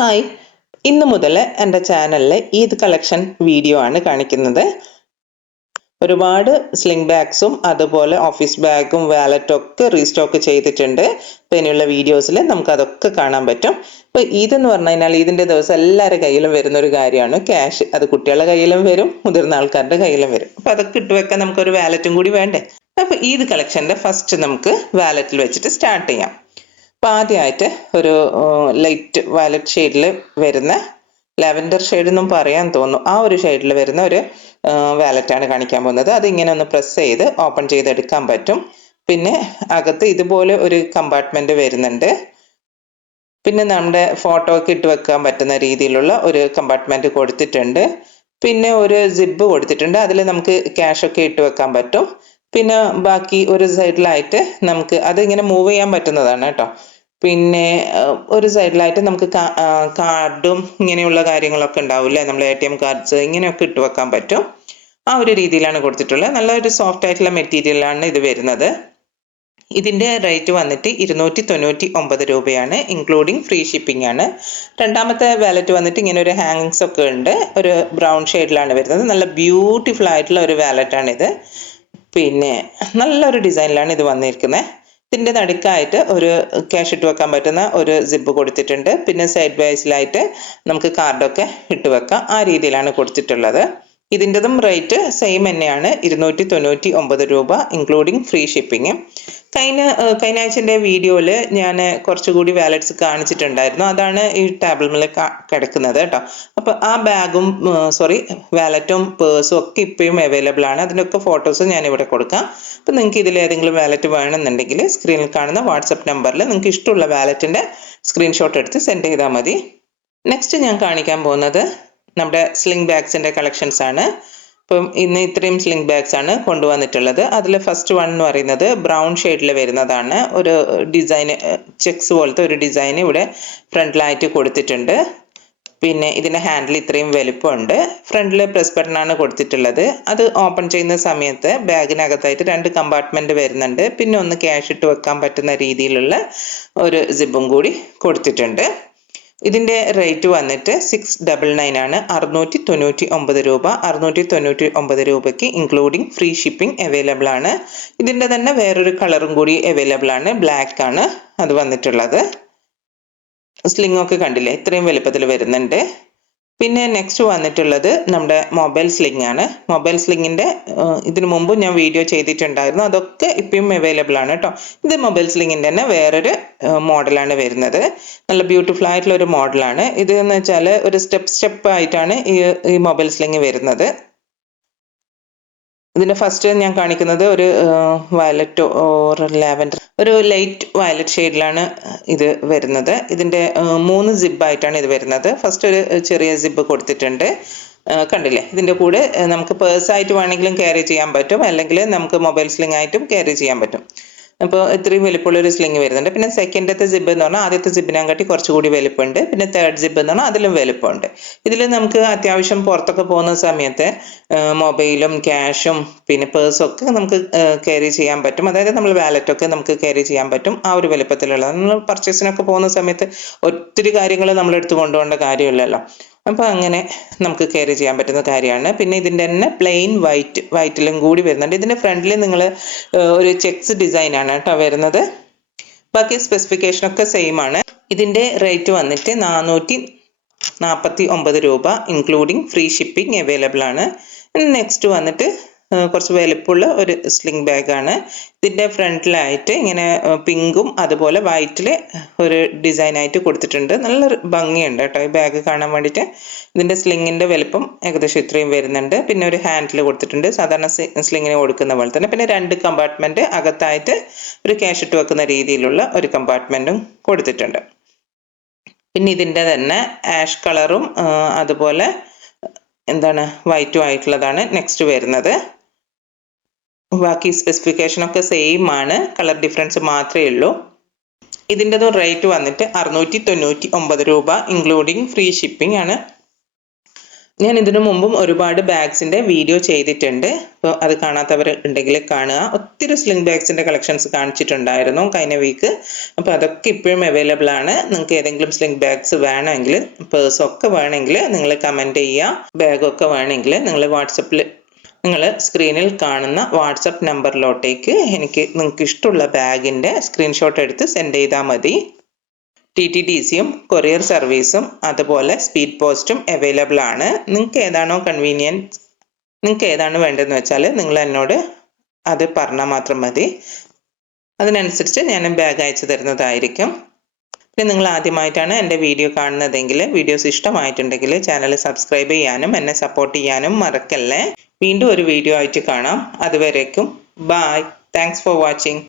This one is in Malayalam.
ഹായ്, ഇന്ന് മുതൽ എൻ്റെ ചാനലിൽ ഈദ് കളക്ഷൻ വീഡിയോ ആണ് കാണിക്കുന്നത്. ഒരുപാട് സ്ലിംഗ് ബാഗ്സും അതുപോലെ ഓഫീസ് ബാഗും വാലറ്റും ഒക്കെ റീസ്റ്റോക്ക് ചെയ്തിട്ടുണ്ട്. അപ്പോൾ ഇനിയുള്ള വീഡിയോസിൽ നമുക്ക് അതൊക്കെ കാണാൻ പറ്റും. ഇപ്പോൾ ഈദെന്ന് പറഞ്ഞു കഴിഞ്ഞാൽ ഈദിൻ്റെ ദിവസം എല്ലാവരുടെ കയ്യിലും വരുന്ന ഒരു കാര്യമാണ് ക്യാഷ്. അത് കുട്ടികളുടെ കയ്യിലും വരും, മുതിർന്ന ആൾക്കാരുടെ കയ്യിലും വരും. അപ്പോൾ അതൊക്കെ ഇട്ട് വെക്കാൻ നമുക്കൊരു വാലറ്റും കൂടി വേണ്ടേ. അപ്പോൾ ഈദ് കളക്ഷൻ്റെ ഫസ്റ്റ് നമുക്ക് വാലറ്റിൽ വെച്ചിട്ട് സ്റ്റാർട്ട് ചെയ്യാം. അപ്പോൾ ആദ്യമായിട്ട് ഒരു ലൈറ്റ് വയലറ്റ് ഷെയ്ഡിൽ വരുന്ന, ലാവൻഡർ ഷെയ്ഡ് എന്നും പറയാൻ തോന്നുന്നു, ആ ഒരു ഷെയ്ഡിൽ വരുന്ന ഒരു വാലറ്റാണ് കാണിക്കാൻ പോകുന്നത്. അതിങ്ങനെ ഒന്ന് പ്രസ് ചെയ്ത് ഓപ്പൺ ചെയ്തെടുക്കാൻ പറ്റും. പിന്നെ അകത്ത് ഇതുപോലെ ഒരു കമ്പാർട്ട്മെന്റ് വരുന്നുണ്ട്. പിന്നെ നമ്മുടെ ഫോട്ടോ ഒക്കെ ഇട്ട് വെക്കാൻ പറ്റുന്ന രീതിയിലുള്ള ഒരു കമ്പാർട്ട്മെന്റ് കൊടുത്തിട്ടുണ്ട്. പിന്നെ ഒരു സിബ് കൊടുത്തിട്ടുണ്ട്, അതിൽ നമുക്ക് ക്യാഷ് ഒക്കെ ഇട്ട് വെക്കാൻ പറ്റും. പിന്നെ ബാക്കി ഒരു സൈഡിലായിട്ട് നമുക്ക് അത് ഇങ്ങനെ മൂവ് ചെയ്യാൻ പറ്റുന്നതാണ് കേട്ടോ. പിന്നെ ഒരു സൈഡിലായിട്ട് നമുക്ക് കാർഡും ഇങ്ങനെയുള്ള കാര്യങ്ങളൊക്കെ ഉണ്ടാവില്ലേ, നമ്മൾ ATM കാർഡ്സ് ഇങ്ങനെയൊക്കെ ഇട്ട് വെക്കാൻ പറ്റും. ആ ഒരു രീതിയിലാണ് കൊടുത്തിട്ടുള്ളത്. നല്ലൊരു സോഫ്റ്റ് ആയിട്ടുള്ള മെറ്റീരിയലാണ് ഇത് വരുന്നത്. ഇതിൻ്റെ റേറ്റ് വന്നിട്ട് 299 രൂപയാണ്, ഇൻക്ലൂഡിങ് ഫ്രീ ഷിപ്പിംഗ് ആണ്. രണ്ടാമത്തെ വാലറ്റ് വന്നിട്ട് ഇങ്ങനെ ഒരു ഹാങ്ങിങ്സ് ഒക്കെ ഉണ്ട്, ഒരു ബ്രൗൺ ഷെയ്ഡിലാണ് വരുന്നത്. നല്ല ബ്യൂട്ടിഫുൾ ആയിട്ടുള്ള ഒരു വാലറ്റാണിത്. പിന്നെ നല്ലൊരു ഡിസൈനിലാണ് ഇത് വന്നിരിക്കുന്നത്. ഇതിൻ്റെ നടുക്കായിട്ട് ഒരു ക്യാഷ് ഇട്ട് വെക്കാൻ പറ്റുന്ന ഒരു സിബ് കൊടുത്തിട്ടുണ്ട്. പിന്നെ സൈഡ് വൈസിലായിട്ട് നമുക്ക് കാർഡൊക്കെ ഇട്ട് വെക്കാം. ആ രീതിയിലാണ് കൊടുത്തിട്ടുള്ളത്. ഇതിൻ്റെതും റേറ്റ് സെയിം തന്നെയാണ്, 299 രൂപ, ഇൻക്ലൂഡിങ് ഫ്രീ ഷിപ്പിംഗ്. കഴിഞ്ഞ ആഴ്ചൻ്റെ വീഡിയോയിൽ ഞാൻ കുറച്ചുകൂടി വാലറ്റ്സ് കാണിച്ചിട്ടുണ്ടായിരുന്നു. അതാണ് ഈ ടേബിളിൽ കിടക്കുന്നത് കേട്ടോ. അപ്പോൾ ആ ബാഗും വാലറ്റും പേഴ്സും ഒക്കെ ഇപ്പോഴും അവൈലബിൾ ആണ്. അതിനൊക്കെ ഫോട്ടോസ് ഞാൻ ഇവിടെ കൊടുക്കാം. അപ്പോൾ നിങ്ങൾക്ക് ഇതിൽ ഏതെങ്കിലും വാലറ്റ് വേണമെന്നുണ്ടെങ്കിൽ സ്ക്രീനിൽ കാണുന്ന വാട്സപ്പ് നമ്പറിൽ നിങ്ങൾക്ക് ഇഷ്ടമുള്ള വാലറ്റിൻ്റെ സ്ക്രീൻഷോട്ട് എടുത്ത് സെൻഡ് ചെയ്താൽ മതി. നെക്സ്റ്റ് ഞാൻ കാണിക്കാൻ പോകുന്നത് നമ്മുടെ സ്ലിംഗ് ബാഗ്സിൻ്റെ കളക്ഷൻസ് ആണ്. അപ്പം ഇന്ന് ഇത്രയും സ്ലിംഗ് ബാഗ്സ് ആണ് കൊണ്ടുവന്നിട്ടുള്ളത്. അതിൽ ഫസ്റ്റ് വൺ എന്ന് പറയുന്നത് ബ്രൗൺ ഷെയ്ഡിൽ വരുന്നതാണ്. ഒരു ഡിസൈൻ, ചെക്സ് പോലത്തെ ഒരു ഡിസൈൻ ഇവിടെ ഫ്രണ്ടിലായിട്ട് കൊടുത്തിട്ടുണ്ട്. പിന്നെ ഇതിൻ്റെ ഹാൻഡിൽ ഇത്രയും വലുപ്പമുണ്ട്. ഫ്രണ്ടിൽ പ്രസ് ബട്ടൺ ആണ് കൊടുത്തിട്ടുള്ളത്. അത് ഓപ്പൺ ചെയ്യുന്ന സമയത്ത് ബാഗിനകത്തായിട്ട് 2 കമ്പാർട്ട്മെന്റ് വരുന്നുണ്ട്. പിന്നെ ഒന്ന് ക്യാഷ് ഇട്ട് വെക്കാൻ പറ്റുന്ന രീതിയിലുള്ള ഒരു സിബും കൂടി കൊടുത്തിട്ടുണ്ട്. ഇതിൻ്റെ റേറ്റ് വന്നിട്ട് 699 ആണ്, 699 രൂപ. 699 രൂപയ്ക്ക് ഇൻക്ലൂഡിങ് ഫ്രീ ഷിപ്പിംഗ് അവൈലബിൾ ആണ്. ഇതിൻ്റെ തന്നെ വേറൊരു കളറും കൂടി അവൈലബിൾ ആണ്, ബ്ലാക്ക് ആണ് അത് വന്നിട്ടുള്ളത്. സ്ലിംഗ് ഒക്കെ കണ്ടില്ലേ, ഇത്രയും വലുപ്പത്തിൽ വരുന്നുണ്ട്. പിന്നെ നെക്സ്റ്റ് വന്നിട്ടുള്ളത് നമ്മുടെ മൊബൈൽ സ്ലിംഗ് ആണ്. മൊബൈൽ സ്ലിങ്ങിൻ്റെ ഇതിനു മുമ്പ് ഞാൻ വീഡിയോ ചെയ്തിട്ടുണ്ടായിരുന്നു, അതൊക്കെ ഇപ്പോഴും അവൈലബിൾ ആണ് കേട്ടോ. ഇത് മൊബൈൽ സ്ലിങ്ങിൻ്റെ തന്നെ വേറൊരു മോഡലാണ് വരുന്നത്. നല്ല ബ്യൂട്ടിഫുൾ ആയിട്ടുള്ള ഒരു മോഡലാണ് ഇത്. എന്ന് വെച്ചാൽ ഒരു സ്റ്റെപ്പ് ആയിട്ടാണ് ഈ മൊബൈൽ സ്ലിംഗ് വരുന്നത്. ഇതിൻ്റെ ഫസ്റ്റ് ഞാൻ കാണിക്കുന്നത് ഒരു വയലറ്റ് ഓർ ലാവൻഡർ, ഒരു ലൈറ്റ് വയലറ്റ് ഷെയ്ഡിലാണ് ഇത് വരുന്നത്. ഇതിൻ്റെ 3 സിബായിട്ടാണ് ഇത് വരുന്നത്. ഫസ്റ്റ് ഒരു ചെറിയ സിബ് കൊടുത്തിട്ടുണ്ട്, കണ്ടില്ലേ. ഇതിൻ്റെ കൂടെ നമുക്ക് പേഴ്സായിട്ട് വേണമെങ്കിലും ക്യാരി ചെയ്യാൻ പറ്റും, അല്ലെങ്കിൽ നമുക്ക് മൊബൈൽ സ്ലിംഗ് ആയിട്ടും ക്യാരി ചെയ്യാൻ പറ്റും. അപ്പോൾ ഇത്രയും വലിപ്പമുള്ള ഒരു സ്ലിംഗ് വരുന്നുണ്ട്. പിന്നെ സെക്കൻഡത്തെ സിബ് എന്ന് പറഞ്ഞാൽ ആദ്യത്തെ സിബിനെക്കാട്ടി കുറച്ചുകൂടി വലിപ്പമുണ്ട്. പിന്നെ തേർഡ് സിബ് എന്ന് പറഞ്ഞാൽ അതിലും വലിപ്പമുണ്ട്. ഇതിൽ നമുക്ക് അത്യാവശ്യം പുറത്തൊക്കെ പോകുന്ന സമയത്ത് മൊബൈലും ക്യാഷും പിന്നെ പേഴ്സും ഒക്കെ നമുക്ക് ക്യാരി ചെയ്യാൻ പറ്റും. അതായത് നമ്മൾ വാലറ്റൊക്കെ നമുക്ക് ക്യാരി ചെയ്യാൻ പറ്റും. ആ ഒരു വലിപ്പത്തിലുള്ളത് നമ്മൾ പർച്ചേസിനൊക്കെ പോകുന്ന സമയത്ത് ഒത്തിരി കാര്യങ്ങൾ നമ്മൾ എടുത്ത് കൊണ്ടുപോകേണ്ട കാര്യമില്ലല്ലോ. അപ്പോൾ അങ്ങനെ നമുക്ക് ക്യാരി ചെയ്യാൻ പറ്റുന്ന കാര്യമാണ്. പിന്നെ ഇതിൻ്റെ തന്നെ പ്ലെയിൻ വൈറ്റിലും കൂടി വരുന്നുണ്ട്. ഇതിൻ്റെ ഫ്രണ്ടിൽ നിങ്ങൾ ഒരു ചെക്സ് ഡിസൈൻ ആണ് കേട്ടോ വരുന്നത്. ബാക്കി സ്പെസിഫിക്കേഷനൊക്കെ സെയിം ആണ്. ഇതിൻ്റെ റേറ്റ് വന്നിട്ട് 449 രൂപ, ഇൻക്ലൂഡിങ് ഫ്രീ ഷിപ്പിംഗ് അവൈലബിൾ ആണ്. നെക്സ്റ്റ് വന്നിട്ട് കുറച്ച് വലുപ്പമുള്ള ഒരു സ്ലിംഗ് ബാഗാണ്. ഇതിൻ്റെ ഫ്രണ്ടിലായിട്ട് ഇങ്ങനെ പിങ്കും അതുപോലെ വൈറ്റിൽ ഒരു ഡിസൈനായിട്ട് കൊടുത്തിട്ടുണ്ട്. നല്ലൊരു ഭംഗിയുണ്ട് കേട്ടോ ഈ ബാഗ് കാണാൻ വേണ്ടിയിട്ട്. ഇതിൻ്റെ സ്ലിങ്ങിൻ്റെ വലുപ്പം ഏകദേശം ഇത്രയും വരുന്നുണ്ട്. പിന്നെ ഒരു ഹാൻഡിൽ കൊടുത്തിട്ടുണ്ട്, സാധാരണ സ്ലിങ്ങിന് കൊടുക്കുന്ന പോലെ തന്നെ. പിന്നെ 2 കമ്പാർട്ട്മെൻറ്റ്, അകത്തായിട്ട് ഒരു ക്യാഷ് ഇട്ട് വെക്കുന്ന രീതിയിലുള്ള ഒരു കമ്പാർട്ട്മെൻറ്റും കൊടുത്തിട്ടുണ്ട്. പിന്നെ ഇതിൻ്റെ തന്നെ ആഷ് കളറും അതുപോലെ വൈറ്റും ആയിട്ടുള്ളതാണ് നെക്സ്റ്റ് വരുന്നത്. ബാക്കി സ്പെസിഫിക്കേഷനൊക്കെ സെയിം ആണ്, കളർ ഡിഫറൻസ് മാത്രമേ ഉള്ളൂ. ഇതിൻ്റെതും റേറ്റ് വന്നിട്ട് 699 രൂപ, ഇൻക്ലൂഡിങ് ഫ്രീ ഷിപ്പിംഗ് ആണ്. ഞാൻ ഇതിനു മുമ്പും ഒരുപാട് ബാഗ്സിന്റെ വീഡിയോ ചെയ്തിട്ടുണ്ട്. അപ്പോൾ അത് കാണാത്തവർ ഉണ്ടെങ്കിൽ കാണുക. ഒത്തിരി സ്ലിംഗ് ബാഗ്സിന്റെ കളക്ഷൻസ് കാണിച്ചിട്ടുണ്ടായിരുന്നു കഴിഞ്ഞ വീക്ക്. അപ്പോൾ അതൊക്കെ ഇപ്പോഴും അവൈലബിൾ ആണ്. നിങ്ങൾക്ക് ഏതെങ്കിലും സ്ലിംഗ് ബാഗ്സ് വേണമെങ്കിൽ, പേഴ്സൊക്കെ വേണമെങ്കിൽ നിങ്ങൾ കമൻറ്റ് ചെയ്യുക. ബാഗൊക്കെ വേണമെങ്കിൽ നിങ്ങൾ സ്ക്രീനിൽ കാണുന്ന വാട്സപ്പ് നമ്പറിലോട്ടേക്ക് നിങ്ങൾക്ക് ഇഷ്ടമുള്ള ബാഗിന്റെ സ്ക്രീൻഷോട്ട് എടുത്ത് സെൻഡ് ചെയ്താൽ മതി. TTDCയും കൊറിയർ സർവീസും അതുപോലെ സ്പീഡ് പോസ്റ്റും അവൈലബിൾ ആണ്. നിങ്ങൾക്ക് ഏതാണോ കൺവീനിയൻറ്റ്, നിങ്ങൾക്ക് ഏതാണ് വേണ്ടതെന്ന് വെച്ചാൽ നിങ്ങൾ എന്നോട് അത് പറഞ്ഞാൽ മാത്രം മതി. അതിനനുസരിച്ച് ഞാൻ ബാഗ് അയച്ചു തരുന്നതായിരിക്കും. പിന്നെ നിങ്ങൾ ആദ്യമായിട്ടാണ് എൻ്റെ വീഡിയോ കാണുന്നതെങ്കിൽ, വീഡിയോസ് ഇഷ്ടമായിട്ടുണ്ടെങ്കിൽ ചാനൽ സബ്സ്ക്രൈബ് ചെയ്യാനും എന്നെ സപ്പോർട്ട് ചെയ്യാനും മറക്കല്ലേ. വീണ്ടും ഒരു വീഡിയോ ആയിട്ട് കാണാം. അതുവരേക്കും ബൈ. Thanks for watching.